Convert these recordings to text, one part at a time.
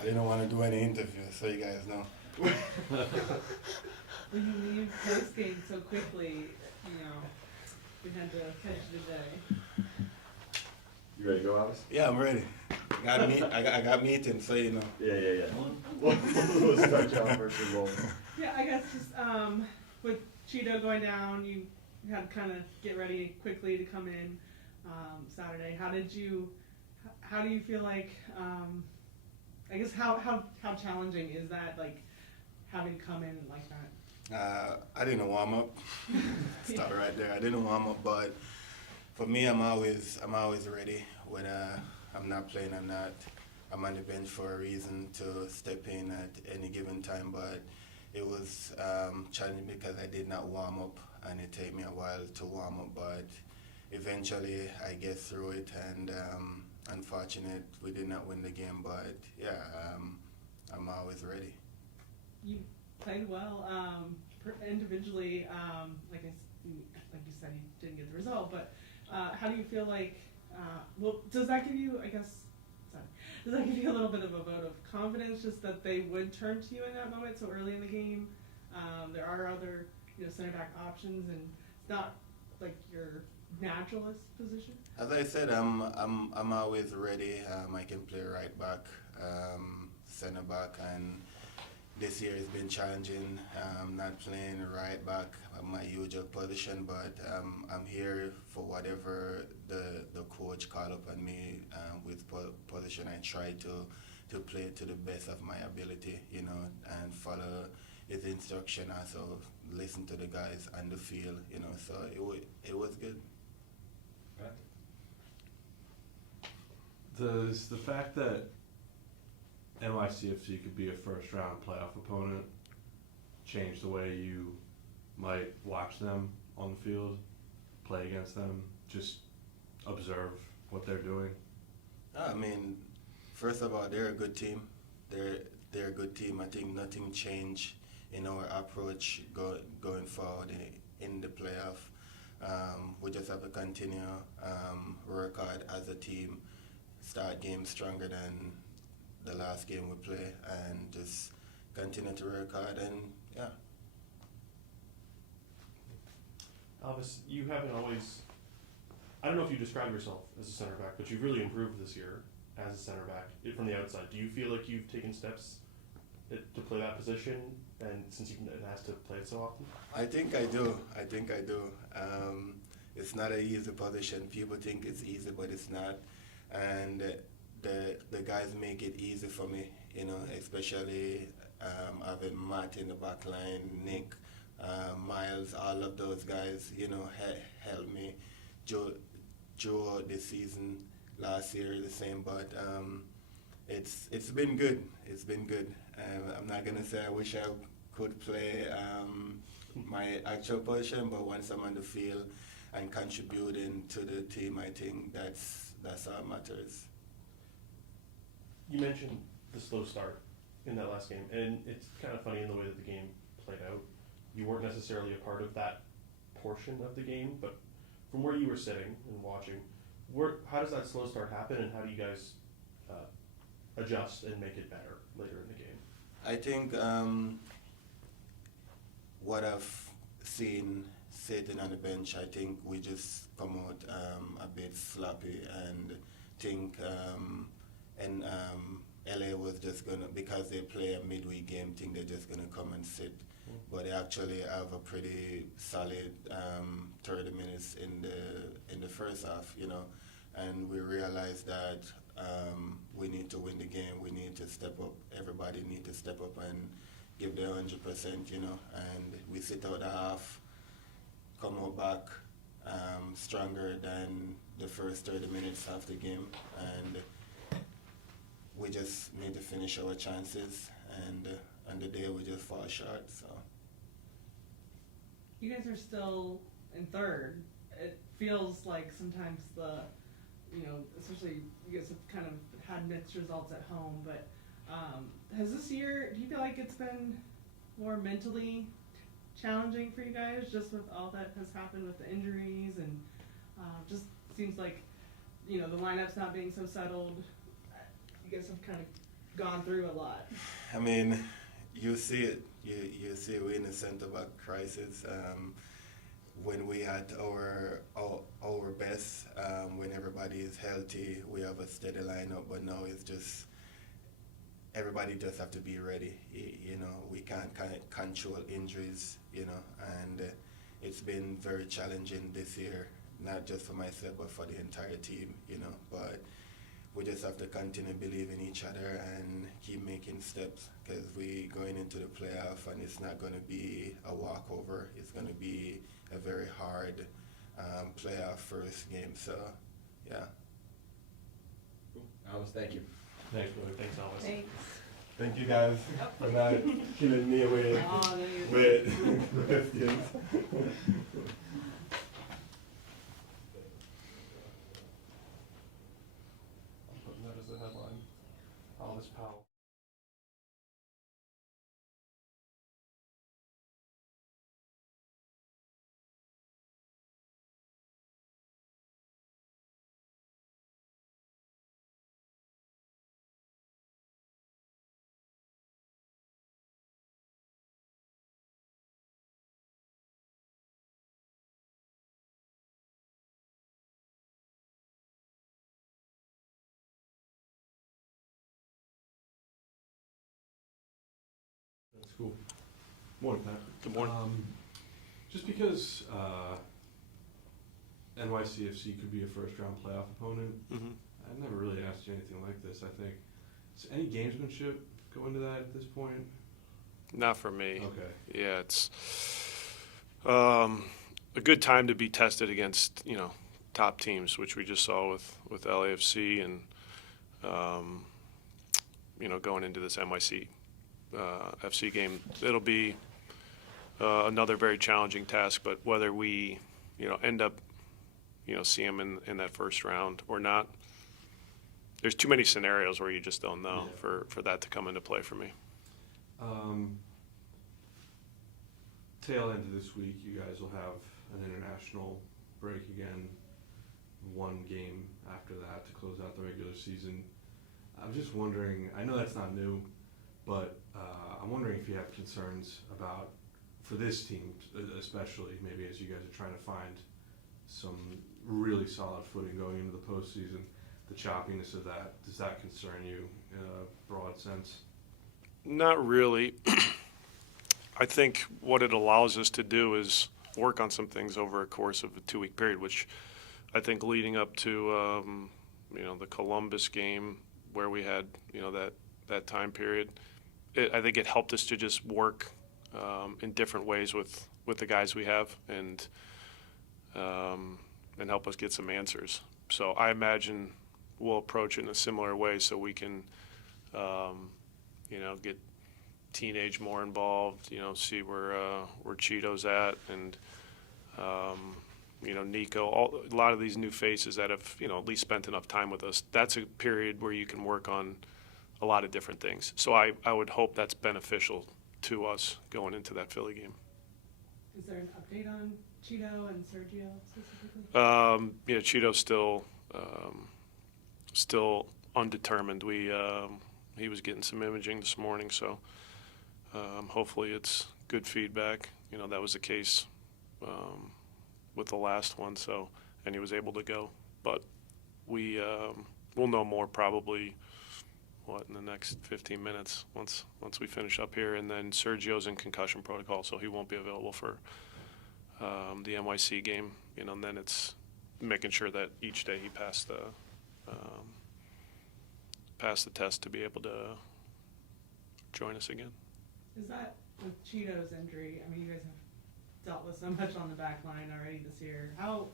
I didn't want to do any interviews, so you guys know. When you leave post game so quickly, we had to catch you today. You ready to go, Alvas? Yeah, I'm ready. I got meetings, so you know. Yeah. We'll start you off first and roll. Yeah, I guess just with Cheeto going down, you had to kind of get ready quickly to come in Saturday. How do you feel like? I guess how challenging is that, like having to come in like that? I didn't warm up. Start right there. I didn't warm up, but for me, I'm always ready. When I'm not playing, I'm on the bench for a reason to step in at any given time. But it was challenging because I did not warm up, and it took me a while to warm up. But eventually, I get through it, and unfortunate we did not win the game. But yeah, I'm always ready. You played well individually. Like you said, you didn't get the result, but how do you feel like? Does that give you? Does that give you a little bit of a vote of confidence, just that they would turn to you in that moment so early in the game? There are other, center back options, and it's not like your naturalist position. As I said, I'm always ready. I can play right back, center back, and this year has been challenging. Not playing right back, my usual position, but I'm here for whatever the coach called upon me with position. I try to play to the best of my ability, and follow his instruction. Also listen to the guys on the field, So it was good. Does the fact that NYCFC could be a first-round playoff opponent change the way you might watch them on the field, play against them, just observe what they're doing? I mean, first of all, they're a good team. They're a good team. I think nothing changed in our approach going forward in the playoff. We just have to continue work hard as a team, start games stronger than the last game we play, and just continue to work hard, and yeah. Alvas, you haven't always, I don't know if you describe yourself as a center back, but you've really improved this year as a center back from the outside. Do you feel like you've taken steps to play that position, and since you've been asked to play it so often? I think I do. It's not an easy position. People think it's easy, but it's not. And the guys make it easy for me, especially having Matt in the back line, Nick, Miles, all of those guys, help me. Joe this season, last year the same, but it's been good. It's been good. I'm not gonna say I wish I could play my actual position, but once I'm on the field and contributing to the team, I think that's all matters. You mentioned the slow start in that last game, and it's kind of funny in the way that the game played out. You weren't necessarily a part of that portion of the game, but from where you were sitting and watching, how does that slow start happen, and how do you guys adjust and make it better later in the game? I think what I've seen sitting on the bench, I think we just come out a bit sloppy, and think LA was just gonna, because they play a midweek game, think they're just gonna come and sit. But they actually have a pretty solid 30 minutes in the first half, and we realized that we need to win the game. We need to step up. Everybody need to step up and give their 100%, and we sit out the half, come out back stronger than the first 30 minutes of the game, and we just need to finish our chances, and on the day we just fall short. So You guys are still in third. It feels like sometimes especially you guys have kind of had mixed results at home, but has this year, do you feel like it's been more mentally challenging for you guys, just with all that has happened with the injuries, and just seems like, the lineup's not being so settled. You guys have kind of gone through a lot. I mean, you see it. You see we're in a center back crisis. When we had our best, when everybody is healthy, we have a steady lineup. But now it's just everybody just have to be ready. You know, we can't kind of control injuries. You know, and it's been very challenging this year, not just for myself but for the entire team. You know, but we just have to continue to believe in each other and keep making steps, because we going into the playoff and it's not going to be a walkover. It's going to be a very hard playoff first game. So, yeah. Alvas, thank you. Thanks, brother. Thanks, Alvas. Thanks. Thank you guys for not killing me away Oh, there you go. with questions. I'm putting that as the headline. Alvas Powell. That's cool. Morning, Pat. Good morning. Just because NYCFC could be a first-round playoff opponent, Mhm. I've never really asked you anything like this. I think, does any gamesmanship go into that at this point? Not for me. Okay. Yeah, it's a good time to be tested against, top teams, which we just saw with LAFC and, going into this NYC FC game. It'll be another very challenging task, but whether we, end up, see them in that first round or not, there's too many scenarios where you just don't know for that to come into play for me. Tail end of this week, you guys will have an international break again. One game after that to close out the regular season. I'm just wondering, I know that's not new, but I'm wondering if you have concerns about, for this team especially, maybe as you guys are trying to find some really solid footing going into the postseason, the choppiness of that, does that concern you in a broad sense? Not really. I think what it allows us to do is work on some things over a course of a 2-week period, which I think leading up to the Columbus game where we had that time period, I think it helped us to just work in different ways with the guys we have and help us get some answers. So I imagine we'll approach it in a similar way so we can get teenage more involved, see where Cheeto's at, and Nico, a lot of these new faces that have at least spent enough time with us. That's a period where you can work on a lot of different things. So I would hope that's beneficial to us going into that Philly game. Is there an update on Cheeto and Sergio specifically? Cheeto's still undetermined. He was getting some imaging this morning, so hopefully it's good feedback. That was the case with the last one, and he was able to go. But we'll know more probably in the next 15 minutes once we finish up here. And then Sergio's in concussion protocol, so he won't be available for the NYC game. And then it's making sure that each day he passed the test to be able to join us again. Is that with Cheeto's injury? I mean, you guys have dealt with so much on the back line already this year. How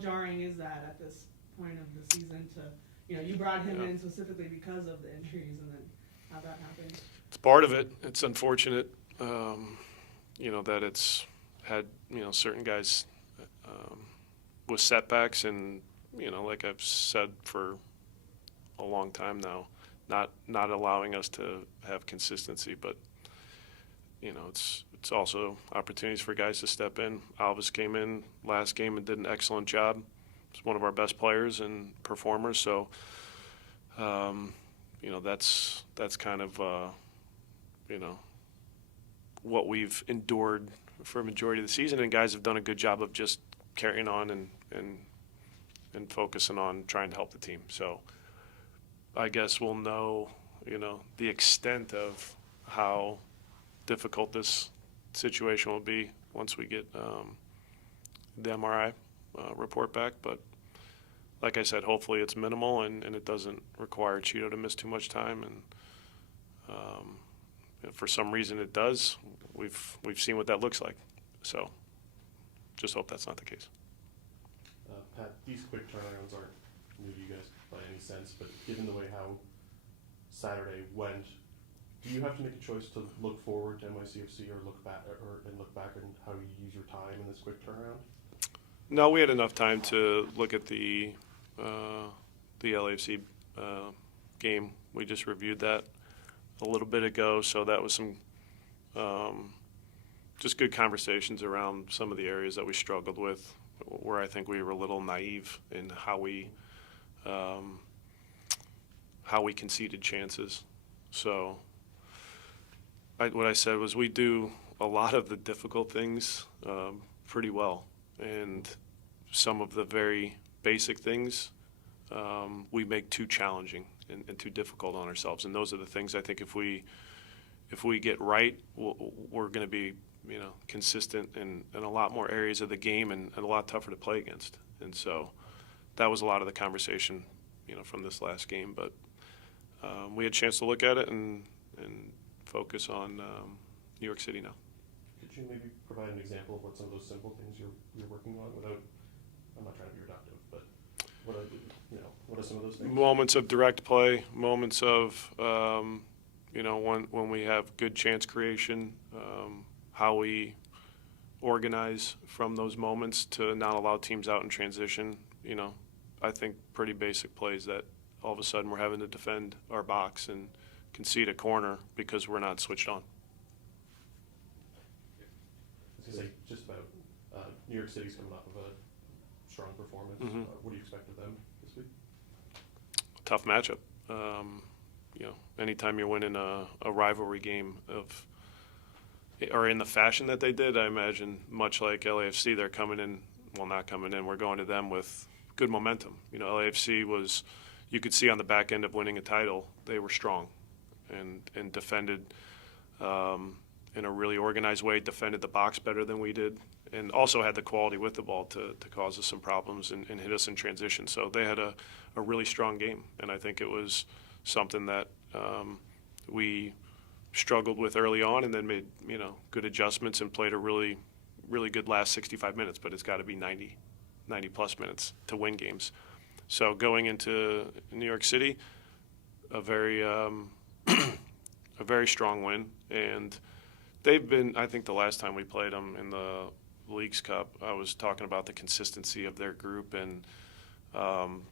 jarring is that at this point of the season to, you brought him in specifically because of the injuries, and then how that happened? It's part of it. It's unfortunate, that it's had, certain guys with setbacks, and, like I've said for a long time now, not allowing us to have consistency, but it's also opportunities for guys to step in. Alvas came in last game and did an excellent job. He's one of our best players and performers, so that's kind of what we've endured for a majority of the season, and guys have done a good job of just carrying on and focusing on trying to help the team. So I guess we'll know, the extent of how difficult this situation will be once we get the MRI report back. But like I said, hopefully it's minimal and it doesn't require Cheeto to miss too much time. And if for some reason it does, we've seen what that looks like. So just hope that's not the case. Pat, these quick turnarounds aren't new to you guys by any sense, but given the way how Saturday went, do you have to make a choice to look forward to NYCFC or look back on how you use your time in this quick turnaround? No, we had enough time to look at the LAFC game. We just reviewed that a little bit ago, so that was some just good conversations around some of the areas that we struggled with, where I think we were a little naive in how we conceded chances. So what I said was we do a lot of the difficult things pretty well, and some of the very basic things we make too challenging and too difficult on ourselves. And those are the things I think if we get right, we're going to be consistent in a lot more areas of the game and a lot tougher to play against. And so that was a lot of the conversation from this last game. But we had a chance to look at it and focus on New York City now. Could you maybe provide an example of what some of those simple things you're working on without, I'm not trying to be reductive, but what are some of those things? Moments of direct play, moments of when we have good chance creation, how we organize from those moments to not allow teams out in transition. I think pretty basic plays that all of a sudden we're having to defend our box and concede a corner because we're not switched on. I was going to say, just about New York City's coming off of a strong performance. Mm-hmm. What do you expect of them this week? Tough matchup. Anytime you're winning a rivalry game or in the fashion that they did, I imagine much like LAFC, they're coming in, not coming in, we're going to them with good momentum. LAFC was, you could see on the back end of winning a title, they were strong and defended in a really organized way, defended the box better than we did, and also had the quality with the ball to cause us some problems and hit us in transition. So they had a really strong game, and I think it was something that we struggled with early on and then made good adjustments and played a really, really good last 65 minutes, but it's got to be 90 plus minutes to win games. So going into New York City, a very strong win, and they've been, I think the last time we played them in the Leagues Cup, I was talking about the consistency of their group and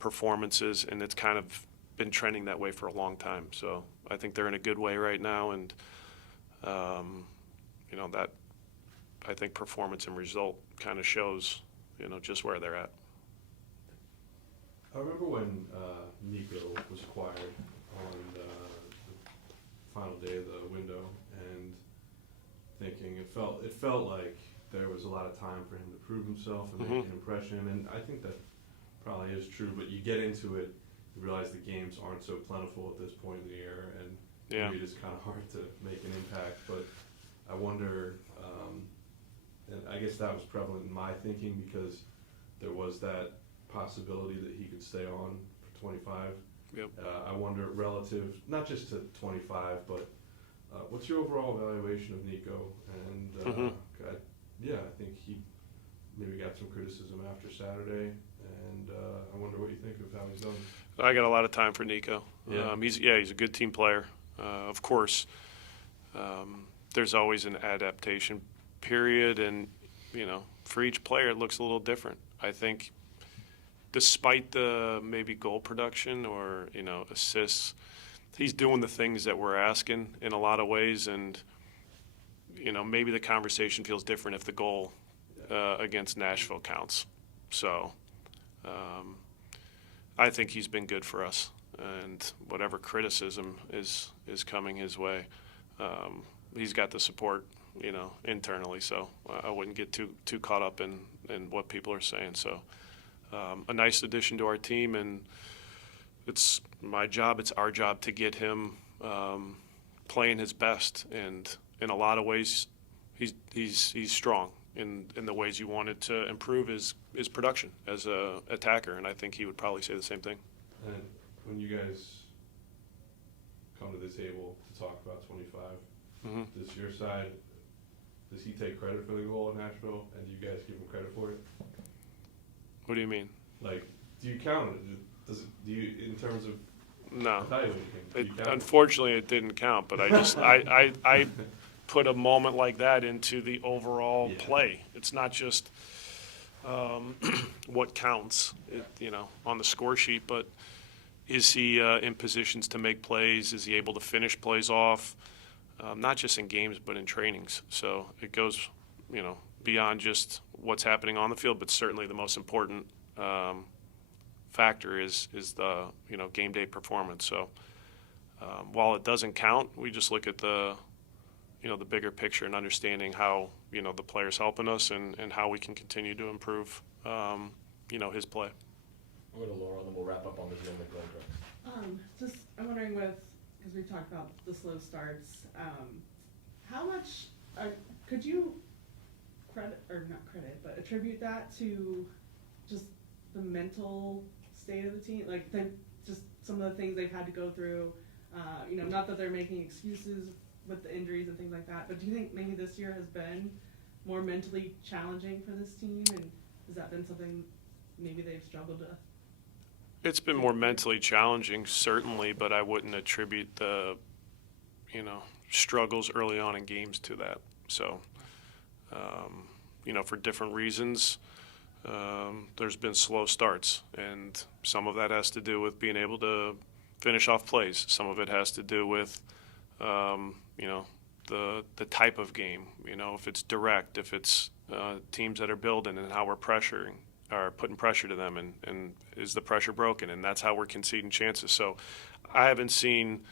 performances, and it's kind of been trending that way for a long time. So I think they're in a good way right now, and that I think performance and result kind of shows just where they're at. I remember when Nico was acquired on the final day of the window, and thinking it felt like there was a lot of time for him to prove himself and make an impression, and I think that probably is true. But you get into it, you realize the games aren't so plentiful at this point in the year, and maybe it's kind of hard to make an impact. But I wonder, and I guess that was prevalent in my thinking because there was that possibility that he could stay on for 25. Yep. I wonder, relative not just to 25, but what's your overall evaluation of Nico? And I think he maybe got some criticism after Saturday, and I wonder what you think of how he's done. I got a lot of time for Nico. Yeah. He's a good team player. Of course, there's always an adaptation period, and for each player it looks a little different. I think despite the maybe goal production or assists, he's doing the things that we're asking in a lot of ways, and maybe the conversation feels different if the goal against Nashville counts. So I think he's been good for us. and whatever criticism is coming his way, he's got the support, internally. So I wouldn't get too caught up in what people are saying. So a nice addition to our team, and it's my job, it's our job to get him playing his best. And in a lot of ways, he's strong in the ways you wanted to improve his production as a attacker, and I think he would probably say the same thing. And when you guys come to the table to talk about 25, does your side, does he take credit for the goal in Nashville, and do you guys give him credit for it? What do you mean? Like, do you count it? Do you, in terms of No. evaluating him, do you count it? Unfortunately, it didn't count, but I just I put a moment like that into the overall play. It's not just what counts, on the score sheet, but is he in positions to make plays? Is he able to finish plays off? Not just in games, but in trainings. So it goes, beyond just what's happening on the field, but certainly the most important factor is the game day performance. So while it doesn't count, we just look at the bigger picture and understanding how the player's helping us and how we can continue to improve his play. I'll go to Laura, and then we'll wrap up on the Zoom with Glenn Crooks. I'm wondering because we've talked about the slow starts, how much could you attribute that to just the mental state of the team, like just some of the things they've had to go through, not that they're making excuses with the injuries and things like that, but do you think maybe this year has been more mentally challenging for this team, and has that been something maybe they've struggled with? It's been more mentally challenging, certainly, but I wouldn't attribute the, struggles early on in games to that. So, for different reasons, there's been slow starts, and some of that has to do with being able to finish off plays. Some of it has to do with, the type of game. If it's direct, if it's teams that are building, and how we're putting pressure to them, and is the pressure broken, and that's how we're conceding chances. So I haven't seen,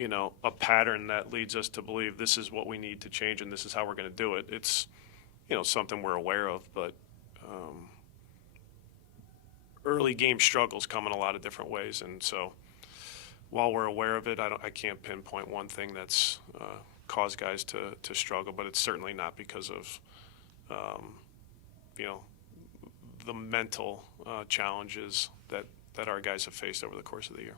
a pattern that leads us to believe this is what we need to change and this is how we're going to do it. It's, something we're aware of, but early game struggles come in a lot of different ways, and so while we're aware of it, I can't pinpoint one thing that's caused guys to struggle, but it's certainly not because of, the mental challenges that our guys have faced over the course of the year.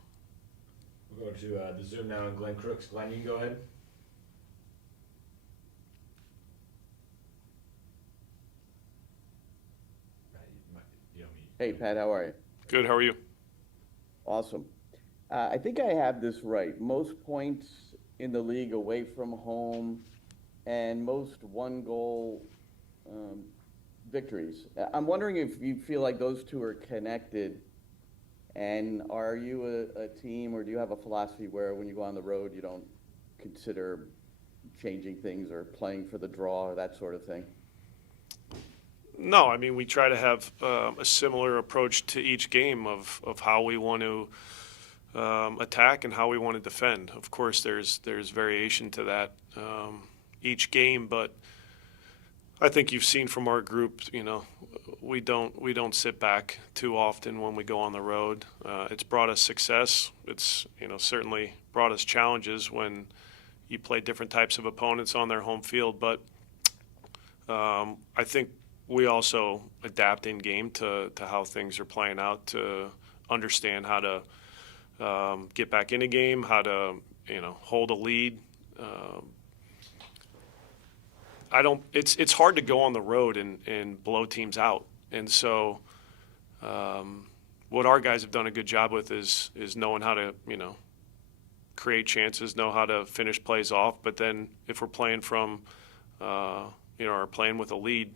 We'll go to the Zoom now, and Glenn Crooks. Glenn, you can go ahead. Hey, Pat, how are you? Good, how are you? Awesome. I think I have this right. Most points in the league away from home and most one-goal victories. I'm wondering if you feel like those two are connected, and are you a team, or do you have a philosophy where when you go on the road you don't consider changing things or playing for the draw or that sort of thing? No, I mean, we try to have a similar approach to each game of how we want to attack and how we want to defend. Of course, there's variation to that each game, but I think you've seen from our group, we don't sit back too often when we go on the road. It's brought us success. It's certainly brought us challenges when you play different types of opponents on their home field. But I think we also adapt in game to how things are playing out, to understand how to get back in a game, how to hold a lead. It's hard to go on the road and blow teams out, and so what our guys have done a good job with is knowing how to create chances, know how to finish plays off. But then if we're playing from or playing with a lead,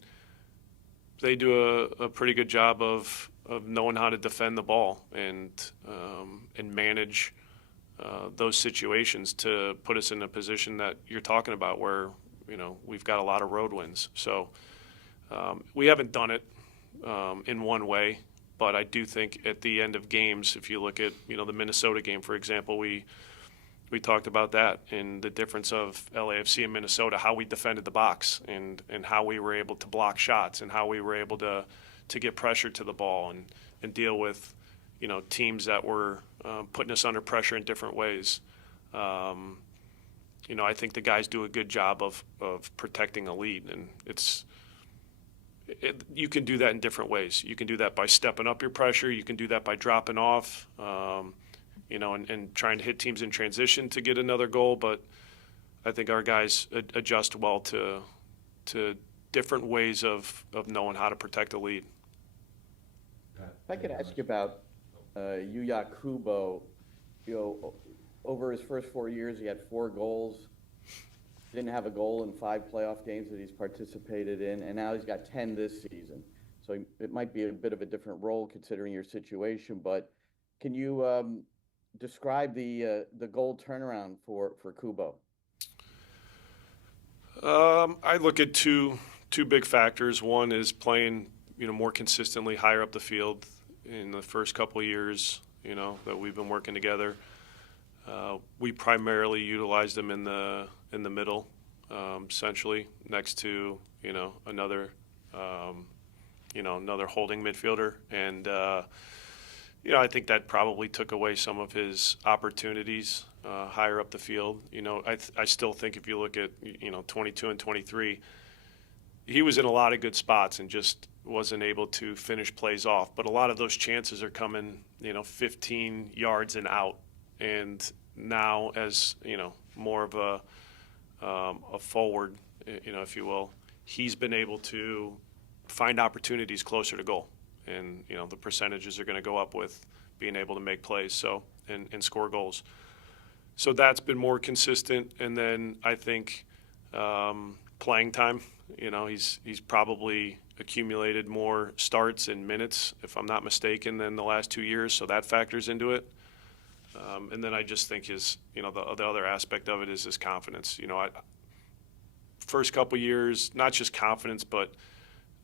they do a pretty good job of knowing how to defend the ball and manage those situations to put us in a position that you're talking about where we've got a lot of road wins. So we haven't done it in one way, but But I do think at the end of games, if you look at, the Minnesota game, for example, we talked about that and the difference of LAFC and Minnesota, how we defended the box and how we were able to block shots and how we were able to get pressure to the ball and deal with, teams that were putting us under pressure in different ways. I think the guys do a good job of protecting a lead, and you can do that in different ways. You can do that by stepping up your pressure. You can do that by dropping off, and trying to hit teams in transition to get another goal. But I think our guys adjust well to different ways of knowing how to protect a lead. If I could ask you about Yuya Kubo, over his first 4 years, he had 4 goals. Didn't have a goal in 5 playoff games that he's participated in, and now he's got 10 this season. So it might be a bit of a different role considering your situation, but can you describe the goal turnaround for Kubo? I look at two big factors. One is playing, more consistently higher up the field in the first couple of years, that we've been working together. We primarily utilized him in the middle, essentially next to another holding midfielder, and I think that probably took away some of his opportunities higher up the field. I still think if you look at 22 and 23, he was in a lot of good spots and just wasn't able to finish plays off. But a lot of those chances are coming 15 yards and out. And now, as more of a forward, if you will, he's been able to find opportunities closer to goal, and the percentages are going to go up with being able to make plays, and score goals. So that's been more consistent. And then I think playing time. He's probably accumulated more starts and minutes, if I'm not mistaken, than the last 2 years. So that factors into it. And then I just think the other aspect of it is his confidence. First couple years, not just confidence, but,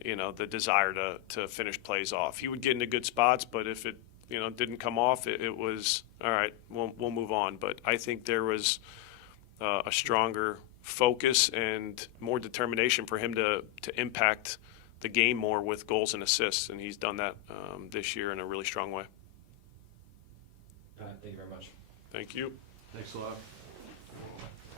the desire to finish plays off. He would get into good spots, but if it, didn't come off, it was, all right, we'll move on. But I think there was a stronger focus and more determination for him to impact the game more with goals and assists. And he's done that this year in a really strong way. Thank you very much. Thank you. Thanks a lot.